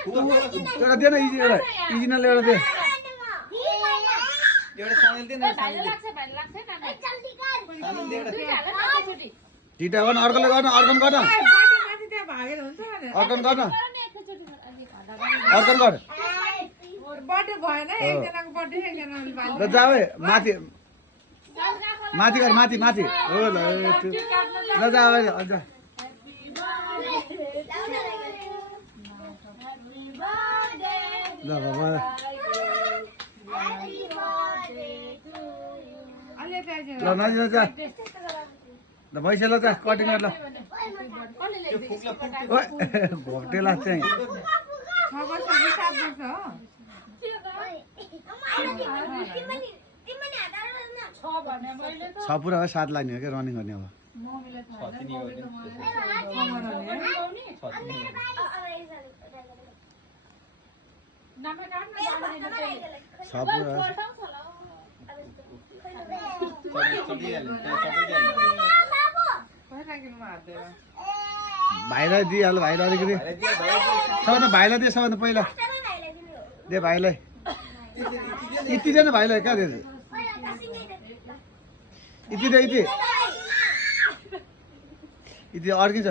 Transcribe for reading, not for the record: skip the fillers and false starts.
एउटा दे न इजी एउटा इजिनल एउटा दे टिटा गर्न अर्कोले गर्न अर्कन गर्न अर्कन गर्न अर्कन गर ल जाऊ है माथि माथि गर माथि माथि हो ल ल जाऊ है अझ ल बाबा ल नजिक जा ल भैँसे ल जा कटिङ गर ल घोप्टे लाग्छ चाहिँ छ पुरा हो 7 लाग्ने हो क्या रनिङ गर्ने अब छ पुरा भाइलाई दिइहाल्नु भाइलाई अलिकति सबभन्दा भाइलाई दे सबभन्दा पहिला दे भाइलाई यति दे न भाइलाई कहाँ दे यति दे यति यति अड्किन्छ